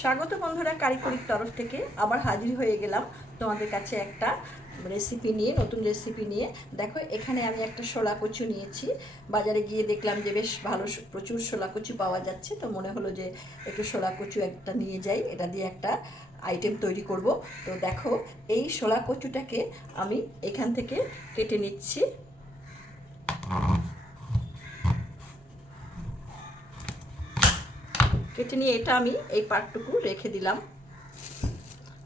স্বাগত বন্ধুরা কারিগরির তরফ থেকে। আবার হাজির হয়ে গেলাম তোমাদের কাছে একটা রেসিপি নিয়ে, নতুন রেসিপি নিয়ে। দেখো, এখানে আমি একটা শোলা কচু নিয়েছি। বাজারে গিয়ে দেখলাম যে বেশ ভালো প্রচুর শোলা কচু পাওয়া যাচ্ছে। তো মনে হলো যে একটু শোলা কচু একটা নিয়ে যাই। এটা দিয়ে একটা আইটেম তৈরি করব। তো দেখো, এই শোলা কচুটাকে আমি এখান থেকে কেটে নিচ্ছি। কেটে নিয়ে এটা আমি এই পাটটুকু রেখে দিলাম।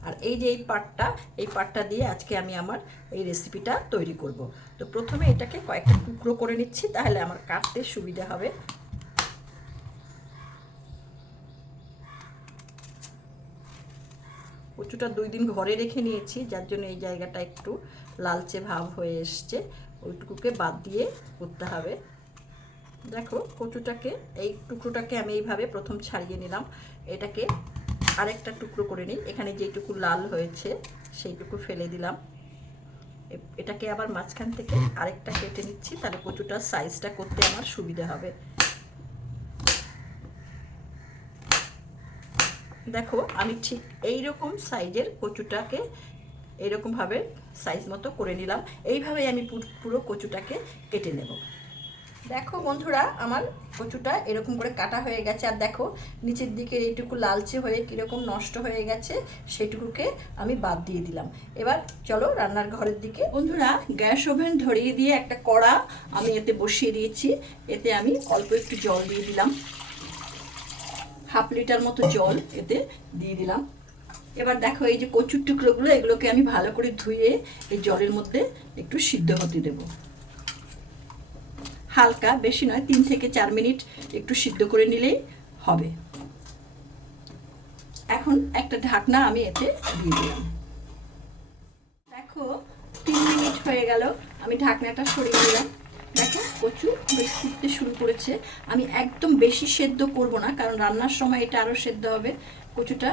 আর এই যে এই পাটটা এই পাটটা দিয়ে আজকে আমি আমার এই রেসিপিটা তৈরি করব। তো প্রথমে এটাকে কয়েকটা টুকরো করে নিচ্ছি, তাহলে আমার কাটতে সুবিধা হবে। কচুটা দুই দিন ঘরে রেখে নিয়েছি, যার জন্য এই জায়গাটা একটু লালচে ভাব হয়ে এসছে। ওইটুকুকে বাদ দিয়ে করতে হবে। দেখো কচুটাকে, এই টুকরোটাকে আমি এইভাবে প্রথম ছাড়িয়ে নিলাম। এটাকে আরেকটা টুকরো করে নিই। এখানে যেটুকু লাল হয়েছে, সেইটুকু ফেলে দিলাম। এটাকে আবার মাঝখান থেকে আরেকটা কেটে নিচ্ছি, তাহলে কচুটার সাইজটা করতে আমার সুবিধা হবে। দেখো, আমি ঠিক এই রকম সাইজের কচুটাকে এইরকমভাবে সাইজ মতো করে নিলাম। এইভাবেই আমি পুরো কচুটাকে কেটে নেব। দেখো বন্ধুরা, আমার কচুটা এরকম করে কাটা হয়ে গেছে, আর দেখো নিচের দিকে এইটুকু লালচে হয়ে কীরকম নষ্ট হয়ে গেছে, সেটুকুকে আমি বাদ দিয়ে দিলাম। এবার চলো রান্নার ঘরের দিকে। বন্ধুরা, গ্যাস ওভেন ধরিয়ে দিয়ে একটা কড়া আমি এতে বসিয়ে দিয়েছি, এতে আমি অল্প একটু জল দিয়ে দিলাম। হাফ লিটার মতো জল এতে দিয়ে দিলাম। এবার দেখো এই যে কচুর টুকরোগুলো, এগুলোকে আমি ভালো করে ধুয়ে এই জলের মধ্যে একটু সিদ্ধ হতে দেবো। হালকা, বেশি নয়, তিন থেকে চার মিনিট একটু সিদ্ধ করে নিলেই হবে। এখন একটা ঢাকনা আমি এতে দিয়ে দিলাম। দেখো, তিন মিনিট হয়ে গেল, আমি ঢাকনাটা সরিয়ে দিলাম দেখো, কচু বেশ শুরু করেছে। আমি একদম বেশি সেদ্ধ করব না, কারণ রান্নার সময় এটা আরও সেদ্ধ হবে। কচুটা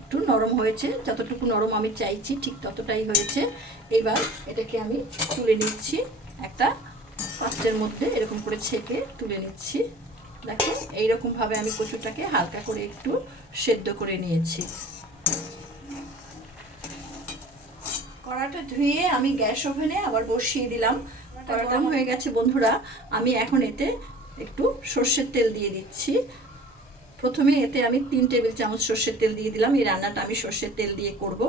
একটু নরম হয়েছে, যতটুকু নরম আমি চাইছি, ঠিক ততটাই হয়েছে। এবার এটাকে আমি তুলে নিচ্ছি একটা পাত্রের মধ্যে এরকম করে ছেঁকে তুলে নিচ্ছি। দেখো এইরকমভাবে আমি কচুটাকে হালকা করে একটু সেদ্ধ করে নিয়েছি। কড়াটা ধুয়ে আমি গ্যাস ওভেনে আবার বসিয়ে দিলাম। কড়াটা হয়ে গেছে বন্ধুরা আমি এখন এতে একটু সর্ষের তেল দিয়ে দিচ্ছি। প্রথমে এতে আমি তিন টেবিল চামচ সর্ষের তেল দিয়ে দিলাম। এই রান্নাটা আমি সর্ষের তেল দিয়ে করব।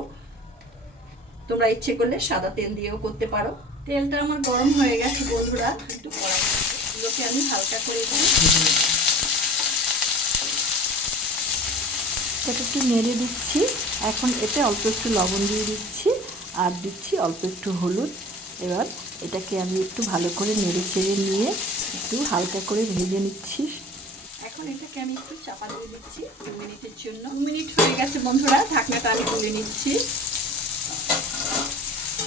তোমরা ইচ্ছে করলে সাদা তেল দিয়েও করতে পারো। তেলটা আমার গরম হয়ে গেছে বন্ধুরা। একটু গরম এগুলোকে আমি হালকা করে। এটা একটু নেড়ে দিচ্ছি। এখন এতে অল্প একটু লবণ দিয়ে দিচ্ছি আর দিচ্ছি অল্প একটু হলুদ। এবার এটাকে আমি একটু ভালো করে নেড়ে চেড়ে নিয়ে একটু হালকা করে ভেজে নিচ্ছি। এখন এটাকে আমি একটু চাপা দিয়ে দিচ্ছি দু মিনিটের জন্য। দু মিনিট হয়ে গেছে বন্ধুরা। ঢাকনাটা আমি তুলে নিচ্ছি।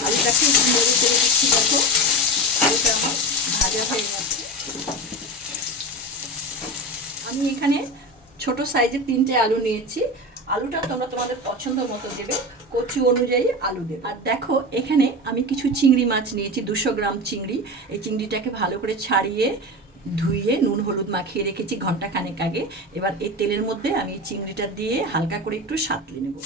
আলুটাকে চেড়ে দিচ্ছি দেখো। আলুটা ভাজা হয়ে গেছে। আমি এখানে ছোট সাইজের তিনটে আলু নিয়েছি। আলুটা তোমরা তোমাদের পছন্দ মতো দেবে, কচু অনুযায়ী আলু দেবে। আর দেখো, এখানে আমি কিছু চিংড়ি মাছ নিয়েছি, দুশো গ্রাম চিংড়ি। এই চিংড়িটাকে ভালো করে ছাড়িয়ে, ধুইয়ে, নুন, হলুদ মাখিয়ে রেখেছি ঘণ্টা খানেক আগে। এবার এই তেলের মধ্যে আমি চিংড়িটা দিয়ে হালকা করে একটু সাঁতলে নেব।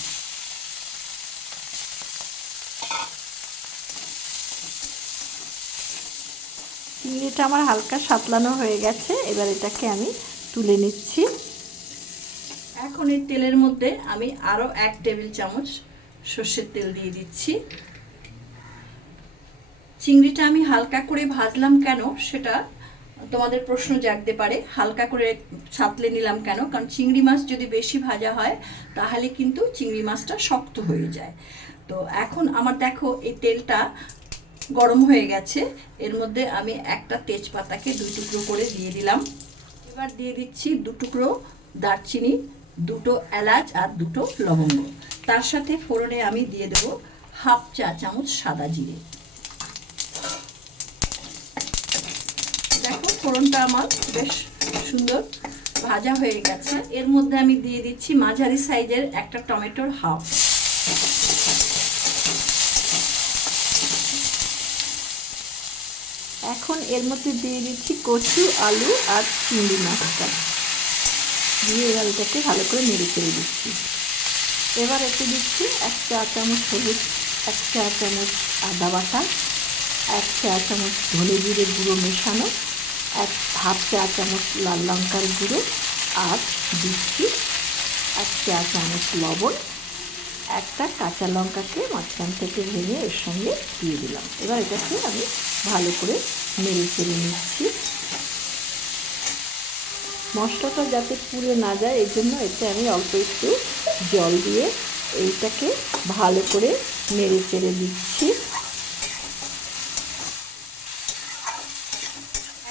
চিংড়িটা আমার হালকা সাতলানো হয়ে গেছে। এবার এটাকে আমি তুলে নিচ্ছি। এখন এই তেলের মধ্যে আমি আরও এক টেবিল চামচ সর্ষের তেল দিয়ে দিচ্ছি। চিংড়িটা আমি হালকা করে ভাজলাম কেন সেটা তোমাদের প্রশ্ন জাগতে পারে। হালকা করে সাতলে নিলাম কেন? কারণ চিংড়ি মাছ যদি বেশি ভাজা হয়, তাহলে কিন্তু চিংড়ি মাছটা শক্ত হয়ে যায়। তো এখন আমার দেখো এই তেলটা গরম হয়ে গেছে। এর মধ্যে আমি একটা তেজপাতাকে দুই টুকরো করে দিয়ে দিলাম। এবার দিয়ে দিচ্ছি দু টুকরো দারচিনি, দুটো এলাচ আর দুটো লবঙ্গ। তার সাথে ফোড়নে আমি দিয়ে দেবো হাফ চা চামচ সাদা জিরে। দেখো ফোড়নটা আমার বেশ সুন্দর ভাজা হয়ে গেছে। এর মধ্যে আমি দিয়ে দিচ্ছি মাঝারি সাইজের একটা টমেটোর হাফ এখন এর মধ্যে দিয়ে দিচ্ছি কচু, আলু আর চিংড়ি মাছটা। দিয়ে এবার এটাকে ভালো করে নেড়ে ফেলে দিচ্ছি। এবার এতে দিচ্ছি এক চা চামচ হলুদ, এক চা চামচ আদা বাটা, এক চা চামচ ধনে জিরে গুঁড়ো মেশানো, এক হাফ চা চামচ লাল লঙ্কার গুঁড়ো আর দিচ্ছি এক চা চামচ লবণ। একটা কাঁচা লঙ্কাকে মাঝখান থেকে ভেঙে এর সঙ্গে দিয়ে দিলাম। এবার এটাকে আমি ভালো করে নেড়ে চেড়ে নিচ্ছি। মশলাটা যাতে পুড়ে না যায়, এই জন্য এতে আমি অল্প একটু জল দিয়ে এইটাকে ভালো করে নেড়ে চেড়ে দিচ্ছি।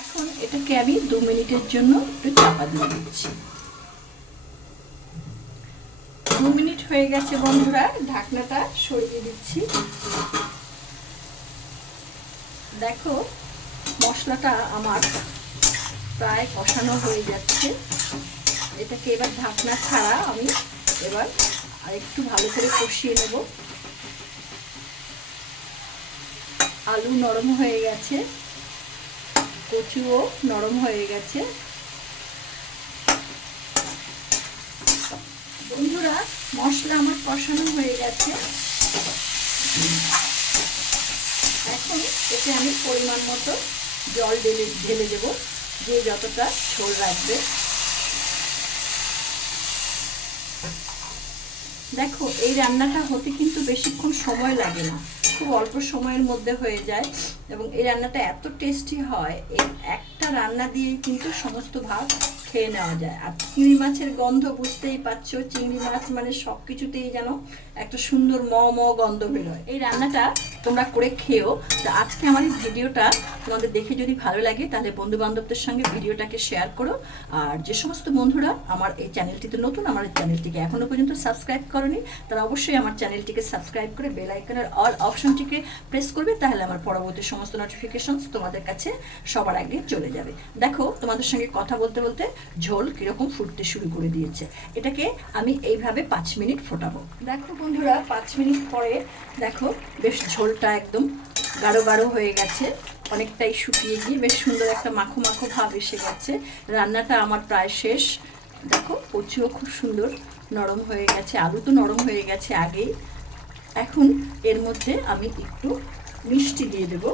এখন এটাকে আমি দু মিনিটের জন্য একটু চাপা দিয়ে দিচ্ছি। দু মিনিট হয়ে গেছে বন্ধুরা, ঢাকনাটা সরিয়ে দিচ্ছি। দেখো, মশলাটা আমার প্রায় কষানো হয়ে যাচ্ছে। এটাকে এবার ঢাকনা ছাড়া আমি এবার আর একটু ভালো করে কষিয়ে নেব। আলু নরম হয়ে গেছে, কচুও নরম হয়ে গেছে। বন্ধুরা, মশলা আমার কষানো হয়ে গেছে। এখন এতে আমি পরিমাণ মতো জল ঢেলে ঢেলে দেবো যে যতটা ঝোল রাখবে। দেখো, এই রান্নাটা হতে কিন্তু বেশিক্ষণ সময় লাগে না, খুব অল্প সময়ের মধ্যে হয়ে যায় এবং এই রান্নাটা এত টেস্টি হয় এই একটা রান্না দিয়েই কিন্তু সমস্ত ভাত খেয়ে নেওয়া যায়। আর চিংড়ি মাছের গন্ধ বুঝতেই পারছ, চিংড়ি মাছ মানে সব কিছুতেই যেন একটা সুন্দর ম ম গন্ধ বেরোয়। এই রান্নাটা তোমরা করে খেও তো আজকে আমার এই ভিডিওটা তোমাদের দেখে যদি ভালো লাগে, তাহলে বন্ধু বান্ধবদের সঙ্গে ভিডিওটাকে শেয়ার করো। আর যে সমস্ত বন্ধুরা আমার এই চ্যানেলটিতে নতুন, আমার চ্যানেলটিকে এখনও পর্যন্ত সাবস্ক্রাইব করনি, তারা অবশ্যই আমার চ্যানেলটিকে সাবস্ক্রাইব করে বেল আইকনের অল অপশনটিকে প্রেস করবে, তাহলে আমার পরবর্তী সমস্ত নোটিফিকেশনস তোমাদের কাছে সবার আগে চলে যাবে। দেখো, তোমাদের সঙ্গে কথা বলতে বলতে ঝোল কীরকম ফুটতে শুরু করে দিয়েছে। এটাকে আমি এইভাবে পাঁচ মিনিট ফোটাবো। দেখো বন্ধুরা, পাঁচ মিনিট পরে দেখো বেশ ঝোলটা একদম গাঢ় গাঢ় হয়ে গেছে। অনেকটাই শুকিয়ে গিয়ে বেশ সুন্দর একটা মাখো মাখো ভাব এসে গেছে। রান্নাটা আমার প্রায় শেষ। দেখো কচুও খুব সুন্দর নরম হয়ে গেছে। আলু তো নরম হয়ে গেছে আগেই। এখন এর মধ্যে আমি একটু মিষ্টি দিয়ে দেব।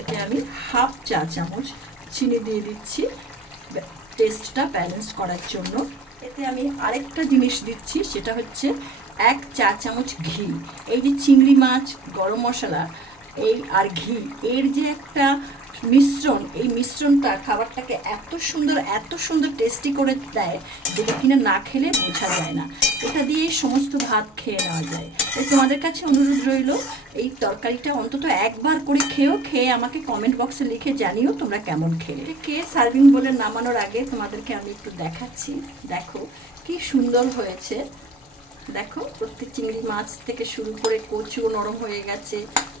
এতে আমি হাফ চা চামচ চিনি দিয়ে দিচ্ছি। টেস্টটা ব্যালেন্স করার জন্য। এতে আমি আরেকটা জিনিস দিচ্ছি, সেটা হচ্ছে এক চা চামচ ঘি। এই যে চিংড়ি মাছ, গরম মশলা, এই আর ঘি, এর যে একটা মিশ্রণ, এই মিশ্রণটা খাবারটাকে এত সুন্দর এত সুন্দর টেস্টি করে দেয় যেটা কিনা না খেলে বোঝা যায় না। এটা দিয়ে সমস্ত ভাত খেয়ে নেওয়া যায়। তাই তোমাদের কাছে অনুরোধ রইল, এই তরকারিটা অন্তত একবার করে খেয়েও, খেয়ে আমাকে কমেন্ট বক্সে লিখে জানিও তোমরা কেমন খেলে। কে সার্ভিং বলে নামানোর আগে তোমাদেরকে আমি একটু দেখাচ্ছি। দেখো, কি সুন্দর হয়েছে। দেখো, প্রত্যেক চিংড়ি মাছ থেকে শুরু করে কচুও নরম হয়ে গেছে।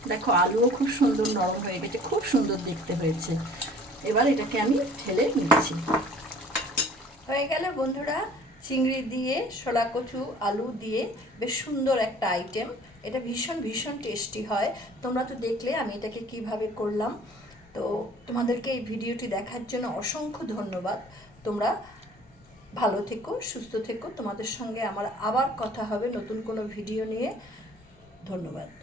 দেখো, আলুও খুব সুন্দর নরম হয়ে গেছে, খুব সুন্দর দেখতে হয়েছে। এবার এটাকে আমি ঢেলে নিচ্ছি। হয়ে গেল বন্ধুরা, চিংড়ি দিয়ে শোলা কচু, আলু দিয়ে বেশ সুন্দর একটা আইটেম এটা ভীষণ ভীষণ টেস্টি হয়। তোমরা তো দেখলে আমি এটাকে কীভাবে করলাম। তো তোমাদেরকে এই ভিডিওটি দেখার জন্য অসংখ্য ধন্যবাদ। তোমরা ভালো থেকো, সুস্থ থেকো। তোমাদের সঙ্গে আমার আবার কথা হবে নতুন কোনো ভিডিও নিয়ে। ধন্যবাদ।